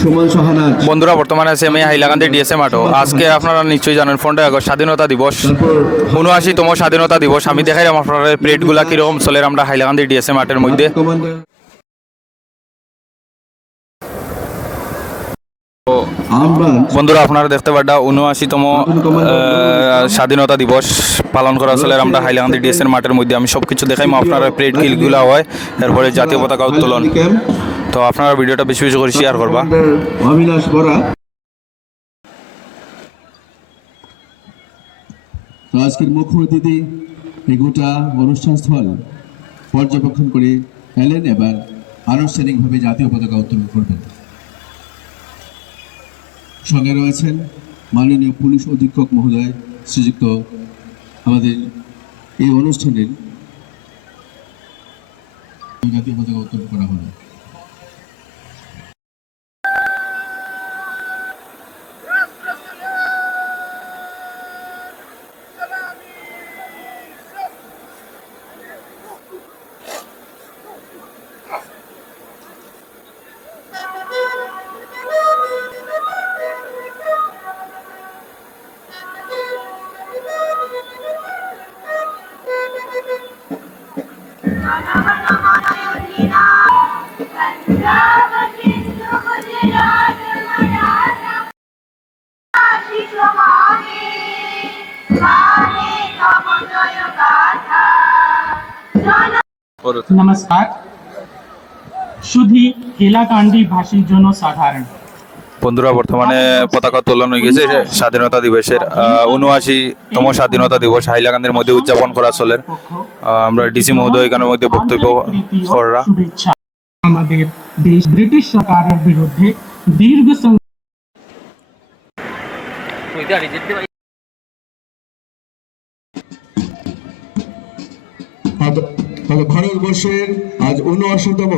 সুমন শাহনাজ। বন্ধুরা বর্তমানে আছে আমি হাইলাকান্দি ডিএসএ মাঠও। আজকে আপনারা নিশ্চয়ই জানেন 15 আগস্ট স্বাধীনতা দিবস, 79তম স্বাধীনতা দিবস। আমি দেখাইলাম আপনারা প্লেটগুলা কীরকম চলে আমরা হাইলাকান্দি ডিএসএ মাঠের মধ্যে। বন্ধুরা আপনারা দেখতে পাড্ডা 79তম স্বাধীনতা দিবস পালন করা চলে আমরা হাইলাকান্দি ডিএসএর মাঠের মধ্যে। আমি সব কিছু দেখাইম আপনারা প্লেট কিলগুলা হয়, এরপরে জাতীয় পতাকা উত্তোলন। তো আপনারা ভিডিওটা বেশি বেশি করে শেয়ার করবা। অবিনাশ বরা আজকের মুখ্য অতিথি এই গোটা অনুষ্ঠান স্থল পর্যবেক্ষণ করে এলেন, এবার আনুষ্ঠানিকভাবে জাতীয় পতাকা উত্তোলন করবেন। সঙ্গে রয়েছেন মাননীয় পুলিশ অধীক্ষক মহোদয় শ্রীযুক্ত আমাদের এই অনুষ্ঠানের জাতীয় পতাকা উত্তোলন করা হলো। नमस्कार। শুধু হেলাকান্দি ভাষী জনসাধারণ। বন্ধুরা বর্তমানে পতাকা উত্তোলন হয়ে গেছে স্বাধীনতা দিবসের 79তম স্বাধীনতা দিবস হাইলাকান্দির মধ্যে উদযাপন করা চলে। আমরা ডিসি মহোদয় এখানের মধ্যে বক্তব্য করা। আমাদের দেশ ব্রিটিশ সরকারের বিরুদ্ধে দীর্ঘ ভারতবর্ষের আজ 79তম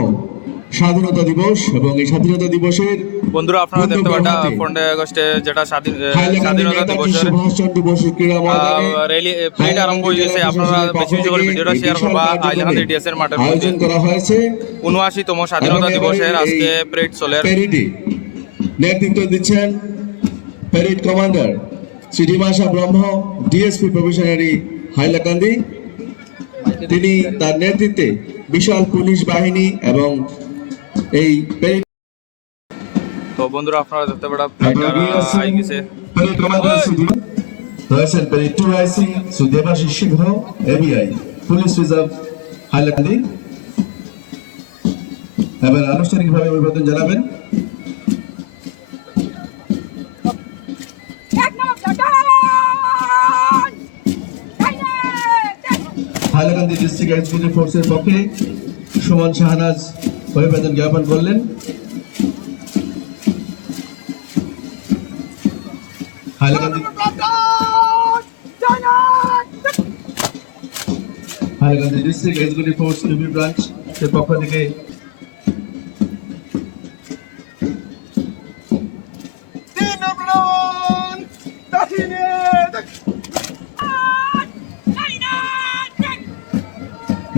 স্বাধীনতা দিবস এবং এই স্বাধীনতা দিবসের বন্ধুরা আপনারা দেখতে পাচ্ছেন 15 আগস্টে যেটা স্বাধীনতা দিবসের সুভাষচন্দ্র বসু ক্রীড়া ময়দানে র্যালি প্যারেড আরম্ভ হয়ে গেছে। আপনারা বেশি বেশি করে ভিডিওটা শেয়ার করবা। হাইলাকান্দি ডিএসএর মাঠের মধ্যে আয়োজন করা হয়েছে 79তম স্বাধীনতা দিবসের আজকে প্যারেড চলে। প্যারেডে নেতৃত্ব দিচ্ছেন প্যারেড কমান্ডার শ্রী ডিমাশা ব্রহ্ম, ডিএসপি প্রভিশনারি হাইলাকান্দি। তিনি তার নেতৃত্বে বিশাল পুলিশ বাহিনী এবং এই তো বন্ধুরা আপনারা দেখতে পাচ্ছেন প্যারেড আই গেছে। প্যারেড কমান্ডার রয়েছেন প্যারেড 2 আইসি সুদেবাশিস সিংহ, এবিআই পুলিশ রিজার্ভ হাইলাকান্দি। এবার আনুষ্ঠানিকভাবে অভিবাদন জানাবেন হাইলাকান্দি ডিস্ট্রিক্ট এক্সিকিউটিভ ফোর্সের পক্ষে সুমন শাহনাজ অভিবাদন জ্ঞাপন করলেন। Hailakandi district executive force UP branch এর পক্ষ থেকে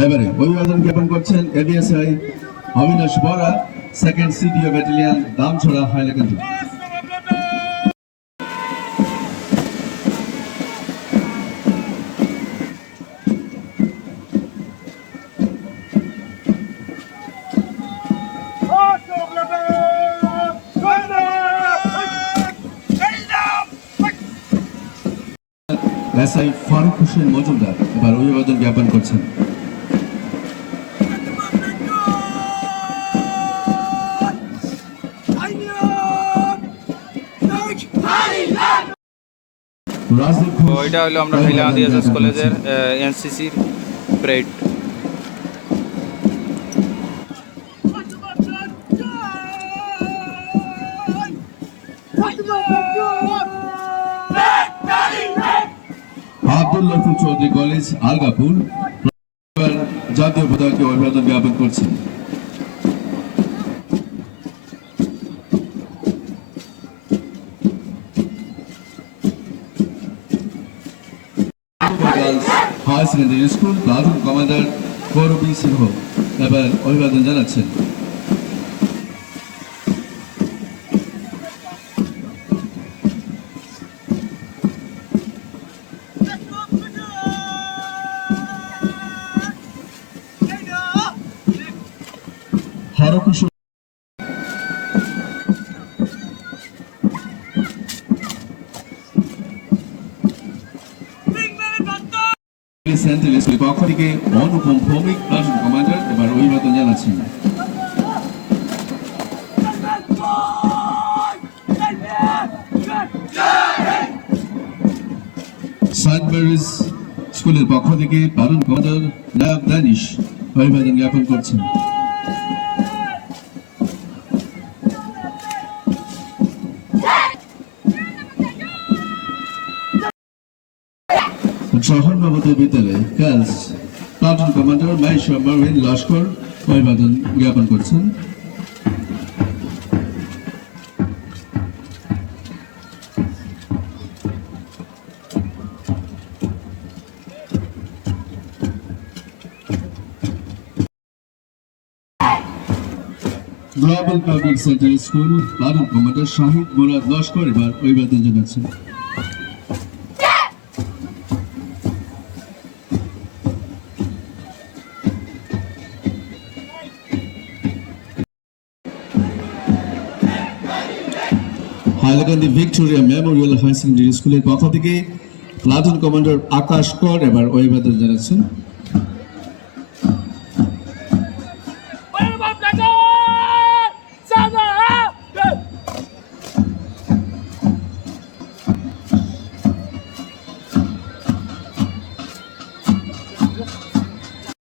এবারে অভিবাদন জ্ঞাপন করছেন এবিএসআই Abinash Bora, second সিডিও battalion, Damchhara, Hailakandi. SI Faruk Hossain Majumdar এবার অভিবাদন জ্ঞাপন করছেন। এটা হলো আমরা হাইলাকান্দি এসএস কলেজের এনসিসির প্যারেড। আব্দুল লতিফ চৌধুরী কলেজ আলগাপুর জাতীয় পতাকাকে অভিবাদন জ্ঞাপন করছেন। High secondary school platoon commander Gouravi Singha এবার অভিবাদন জানাচ্ছেন। সেন্ট্রাল স্কুলের পক্ষ থেকে অনুপম ভৌমিক প্লাটুন কমান্ডার এবার অভিবাদন জানাচ্ছেন। সেন্ট মেরিজ স্কুলের পক্ষ থেকে প্লাটুন কমান্ডার নায়ক দানিশ অভিবাদন জ্ঞাপন করছেন। শহর Navodaya Vidyalaya girls platoon commander Maisha Marvin Laskar অভিবাদন জ্ঞাপন করছেন। Global public center school platoon commander Shahid Murad Laskar এবার অভিবাদন জানাচ্ছেন। Hailakandi Victoria Memorial high secondary স্কুলের পক্ষ থেকে প্লাটুন কমান্ডার আকাশ কর এবার অভিবাদন জানাচ্ছেন।